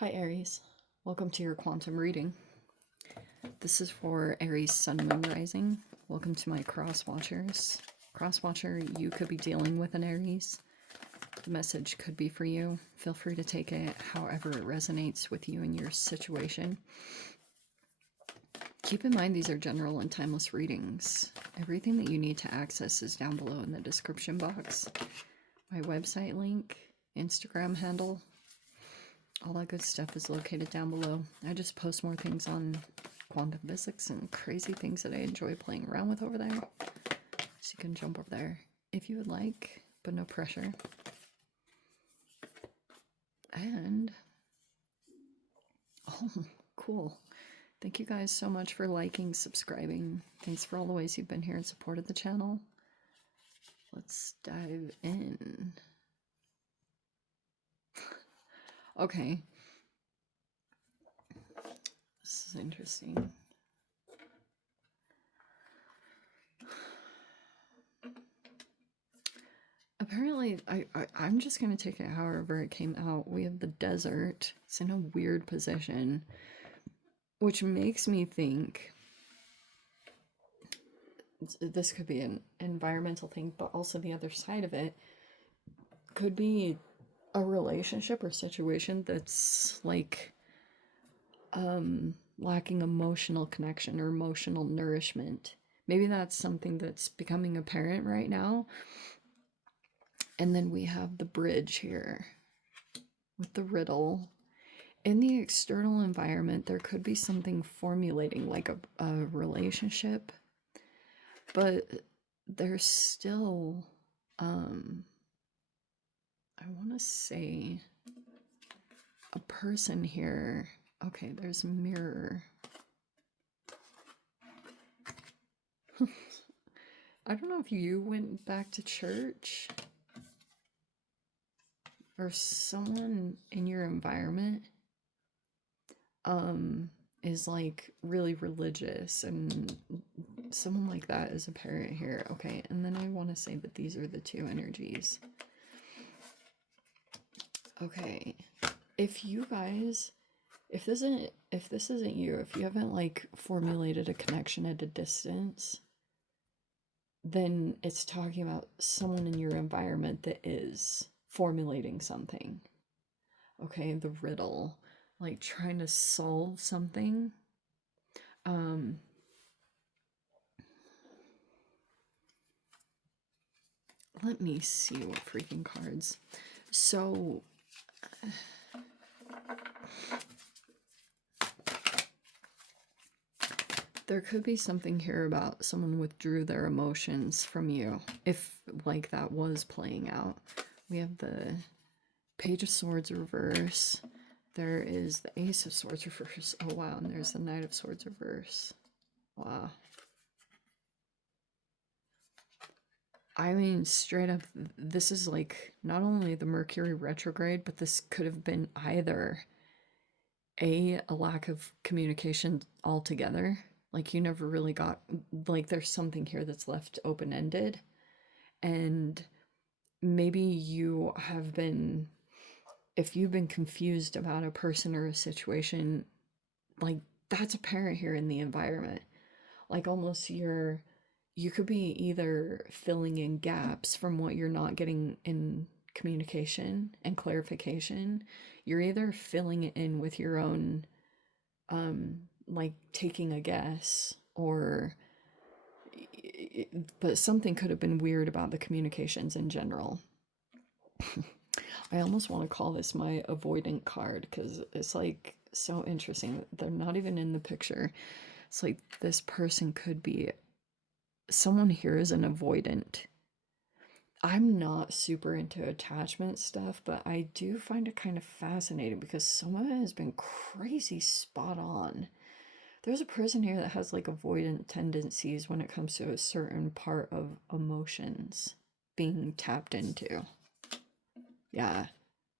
Hi Aries, welcome to your quantum reading. This is for Aries Sun Moon Rising. Welcome to my cross watchers. Cross watcher, you could be dealing with an Aries. The message could be for you. Feel free to take it however it resonates with you and your situation. Keep in mind these are general and timeless readings. Everything that you need to access is down below in the description box. My website link, Instagram handle, all that good stuff is located down below. I just post more things on quantum physics and crazy things that I enjoy playing around with over there. So you can jump over there if you would like, but no pressure. And, oh, cool. Thank you guys so much for liking, subscribing. Thanks for all the ways you've been here and supported the channel. Let's dive in. Okay. This is interesting. Apparently, I'm just going to take it however it came out. We have the desert. It's in a weird position, which makes me think this could be an environmental thing, but also the other side of it could be a relationship or situation that's like lacking emotional connection or emotional nourishment. Maybe that's something that's becoming apparent right now. And then we have the bridge here with the riddle. In the external environment, there could be something formulating like a relationship, but there's still, I want to say a person here. Okay, there's a mirror. I don't know if you went back to church or someone in your environment is like really religious, and someone like that is apparent here. Okay, and then I want to say that these are the two energies. Okay, if you guys, if this isn't you, if you haven't like formulated a connection at a distance, then it's talking about someone in your environment that is formulating something. Okay, the riddle, like trying to solve something. Let me see what freaking cards. So there could be something here about someone withdrew their emotions from you, if like that was playing out. We have the Page of Swords reverse. There is the Ace of Swords reverse. Oh wow, and there's the Knight of Swords reverse. Wow. I mean, straight up, this is like not only the Mercury retrograde, but this could have been either a lack of communication altogether. Like you never really got, like there's something here that's left open-ended. And maybe you have been, if you've been confused about a person or a situation, like that's apparent here in the environment. Like almost you could be either filling in gaps from what you're not getting in communication and clarification. You're either filling it in with your own, like taking a guess, or, but something could have been weird about the communications in general. I almost want to call this my avoidant card because it's like so interesting. They're not even in the picture. It's like this person could be, someone here is an avoidant. I'm not super into attachment stuff, but I do find it kind of fascinating because some of it has been crazy spot on. There's a person here that has like avoidant tendencies when it comes to a certain part of emotions being tapped into. Yeah,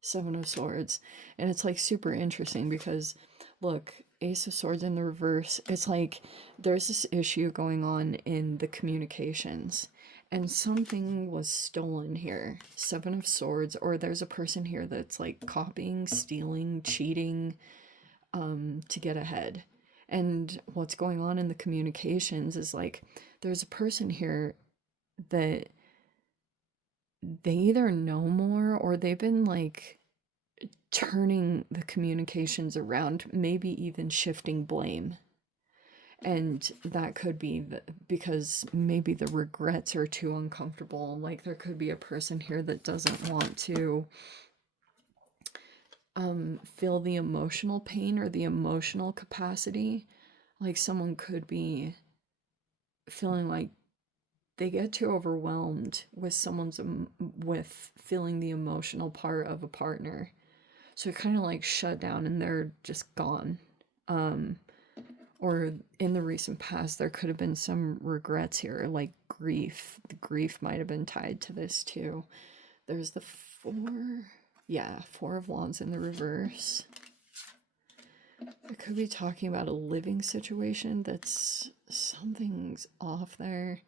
Seven of Swords. And it's like super interesting because look, Ace of Swords in the reverse. It's like there's this issue going on in the communications, And something was stolen here. Seven of Swords, or there's a person here that's like copying, stealing, cheating, to get ahead. And what's going on in the communications is like there's a person here that they either know more or they've been like turning the communications around, maybe even shifting blame. And that could be because maybe the regrets are too uncomfortable. Like there could be a person here that doesn't want to feel the emotional pain or the emotional capacity. Like someone could be feeling like they get too overwhelmed with with feeling the emotional part of a partner, so it kind of like shut down and they're just gone. Or in the recent past there could have been some regrets here, like grief. The grief might have been tied to this too. There's the Four of Wands in the reverse. I could be talking about a living situation that's something's off there.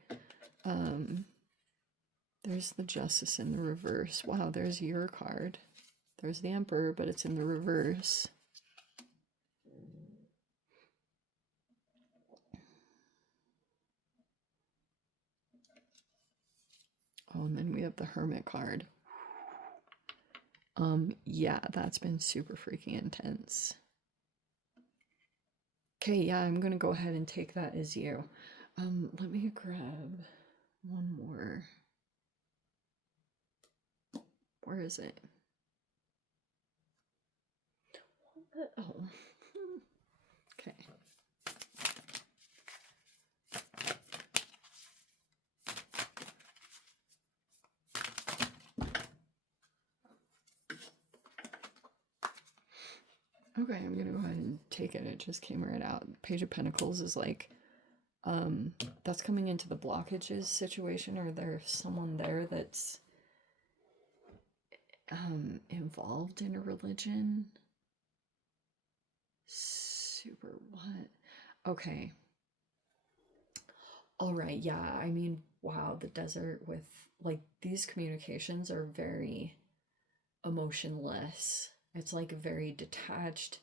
There's the Justice in the reverse. Wow, there's your card. There's the Emperor, but it's in the reverse. Oh, and then we have the Hermit card. Yeah, that's been super freaking intense. Okay, yeah, I'm gonna go ahead and take that as you. Let me grab one more. Where is it? Oh. Okay. Okay, I'm gonna go ahead and take it. It just came right out. Page of Pentacles is like, that's coming into the blockages situation, or there's someone there that's involved in a religion. Super what? Okay. All right, yeah. I mean, wow, the desert with like these communications are very emotionless. It's like very detached.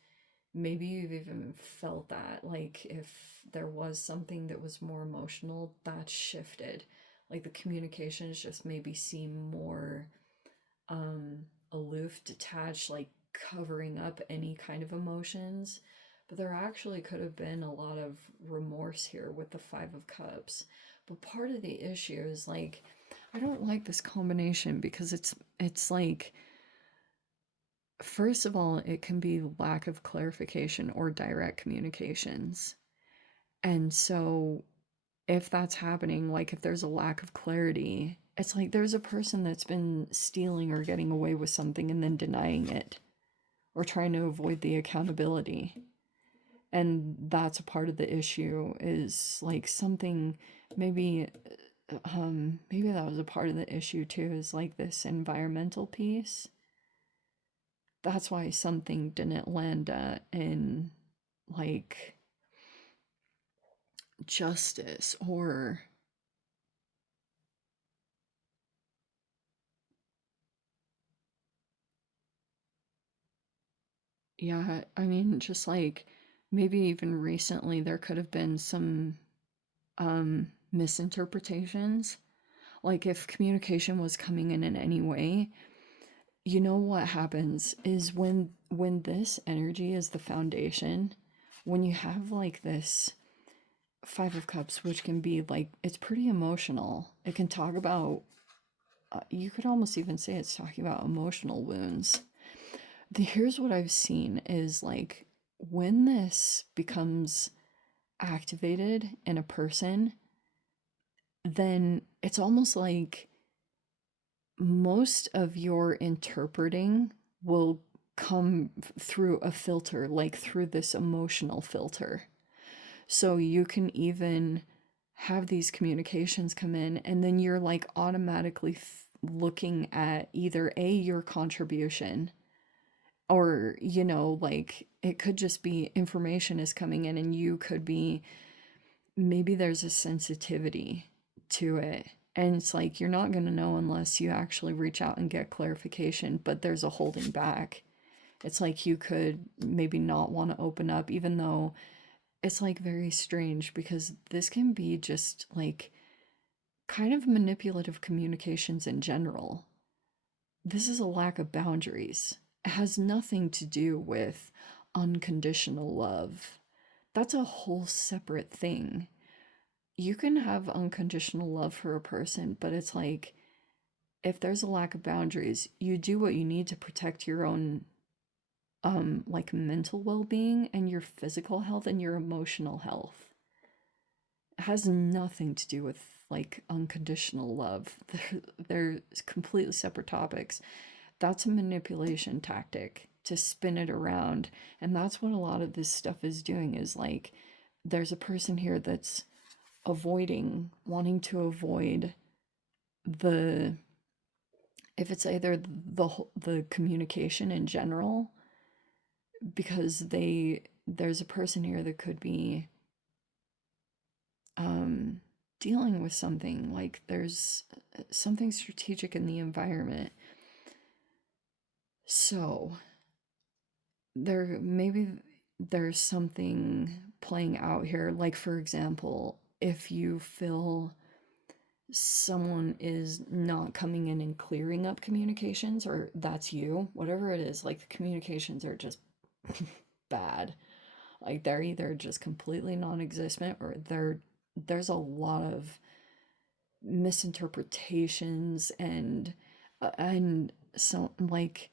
Maybe you've even felt that. Like if there was something that was more emotional, that shifted. Like the communications just maybe seem more aloof, detached, like covering up any kind of emotions. But there actually could have been a lot of remorse here with the Five of Cups. But part of the issue is like, I don't like this combination because it's like, first of all, it can be lack of clarification or direct communications. And so if that's happening, like if there's a lack of clarity, it's like there's a person that's been stealing or getting away with something and then denying it or trying to avoid the accountability. And that's a part of the issue, is like something, maybe maybe that was a part of the issue too, is like this environmental piece. That's why something didn't land in like justice or yeah, I mean, just like maybe even recently there could have been some misinterpretations. Like if communication was coming in any way, you know what happens is when this energy is the foundation, when you have like this Five of Cups, which can be like, it's pretty emotional. It can talk about, you could almost even say it's talking about emotional wounds. Here's what I've seen is like when this becomes activated in a person, then it's almost like most of your interpreting will come through a filter, like through this emotional filter. So you can even have these communications come in, and then you're like automatically looking at either your contribution, or like it could just be information is coming in and you could be, maybe there's a sensitivity to it, And it's like you're not going to know unless you actually reach out and get clarification, but there's a holding back. It's like you could maybe not want to open up, even though it's like very strange because this can be just like kind of manipulative communications in general. This is a lack of boundaries. It has nothing to do with unconditional love. That's a whole separate thing. You can have unconditional love for a person, but it's like if there's a lack of boundaries, you do what you need to protect your own like mental well-being and your physical health and your emotional health. It has nothing to do with like unconditional love. They're completely separate topics. That's a manipulation tactic to spin it around. And that's what a lot of this stuff is doing is like there's a person here that's wanting to avoid the if it's either the communication in general because there's a person here that could be um dealing with something like there's something strategic in the environment. So there's something playing out here, like for example, if you feel someone is not coming in and clearing up communications, or that's you, whatever it is, like the communications are just bad. Like they're either just completely non-existent or there's a lot of misinterpretations and so like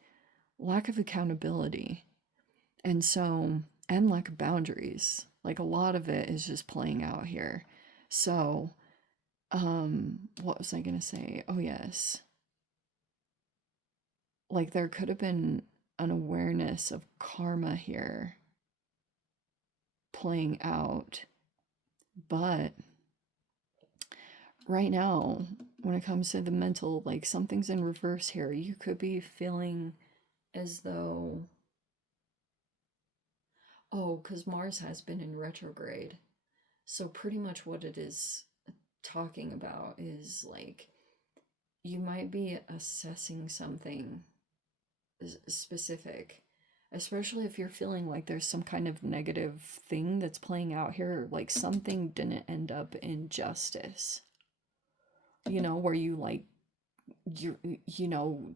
lack of accountability. And so and lack of boundaries. Like a lot of it is just playing out here. So what was I going to say? Oh yes. Like there could have been an awareness of karma here playing out. But right now, when it comes to the mental, like something's in reverse here. You could be feeling as though, oh, because Mars has been in retrograde. So, pretty much what it is talking about is like you might be assessing something specific, especially if you're feeling like there's some kind of negative thing that's playing out here, like something didn't end up in justice. You know, where you like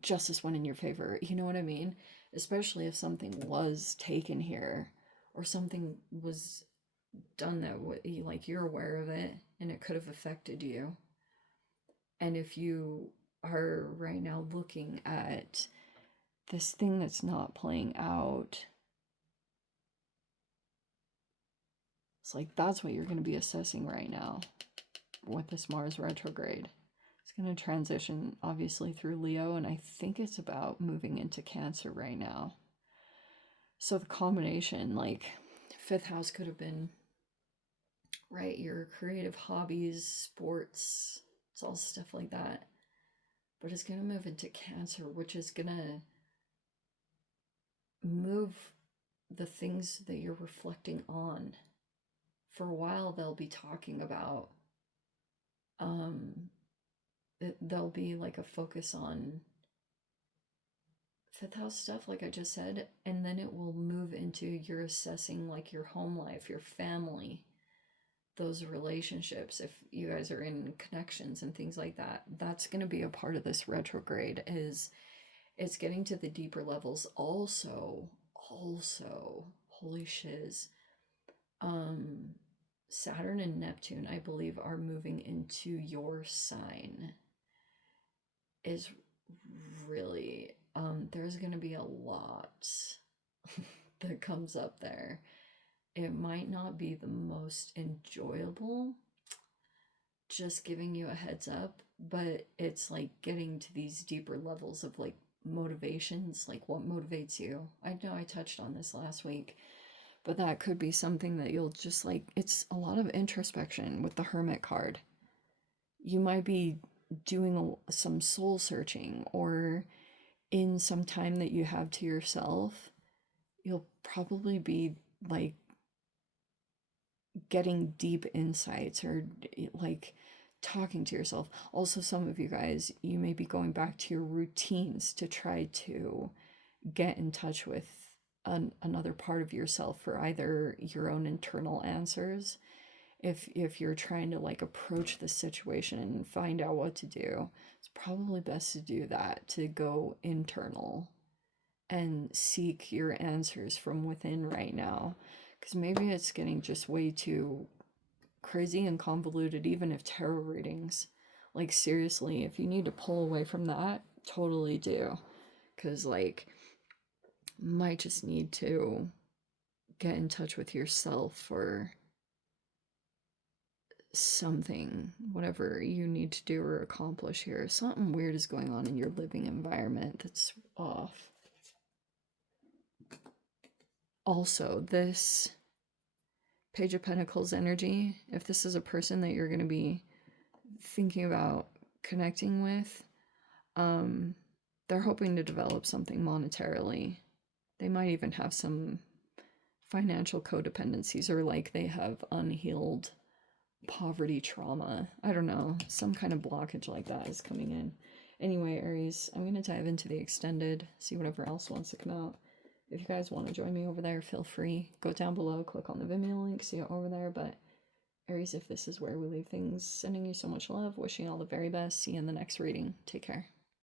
justice went in your favor. You know what I mean? Especially if something was taken here or something was done that like you're aware of it and it could have affected you. And if you are right now looking at this thing that's not playing out, it's like that's what you're going to be assessing right now with this Mars retrograde. It's going to transition obviously through Leo, and I think it's about moving into Cancer right now. So the combination, like fifth house could have been right your creative hobbies, sports, it's all stuff like that. But it's going to move into Cancer, which is going to move the things that you're reflecting on. For a while, they'll be talking about, there'll be like a focus on fifth house stuff, like I just said, and then it will move into you're assessing like your home life, your family, those relationships. If you guys are in connections and things like that, that's going to be a part of this retrograde. Is it's getting to the deeper levels. Also, holy shiz, Saturn and Neptune, I believe, are moving into your sign. Is really there's going to be a lot that comes up there. It might not be the most enjoyable, just giving you a heads up, but it's like getting to these deeper levels of like motivations, like what motivates you. I know I touched on this last week, but that could be something that you'll just like, it's a lot of introspection with the Hermit card. You might be doing some soul searching, or in some time that you have to yourself, you'll probably be like getting deep insights or like talking to yourself. Also, some of you guys, you may be going back to your routines to try to get in touch with another part of yourself for either your own internal answers. If you're trying to like approach the situation and find out what to do, it's probably best to do that, to go internal and seek your answers from within right now, because maybe it's getting just way too crazy and convoluted. Even if tarot readings, like seriously, if you need to pull away from that, totally do, because like might just need to get in touch with yourself or something, whatever you need to do or accomplish here. Something weird is going on in your living environment that's off. Also, this Page of Pentacles energy, if this is a person that you're going to be thinking about connecting with, they're hoping to develop something monetarily. They might even have some financial codependencies, or like they have unhealed poverty trauma. I don't know, some kind of blockage like that is coming in. Anyway, Aries, I'm going to dive into the extended, see whatever else wants to come out. If you guys want to join me over there, feel free. Go down below, click on the Vimeo link, see it over there. But Aries, if this is where we leave things, sending you so much love, wishing you all the very best. See you in the next reading. Take care.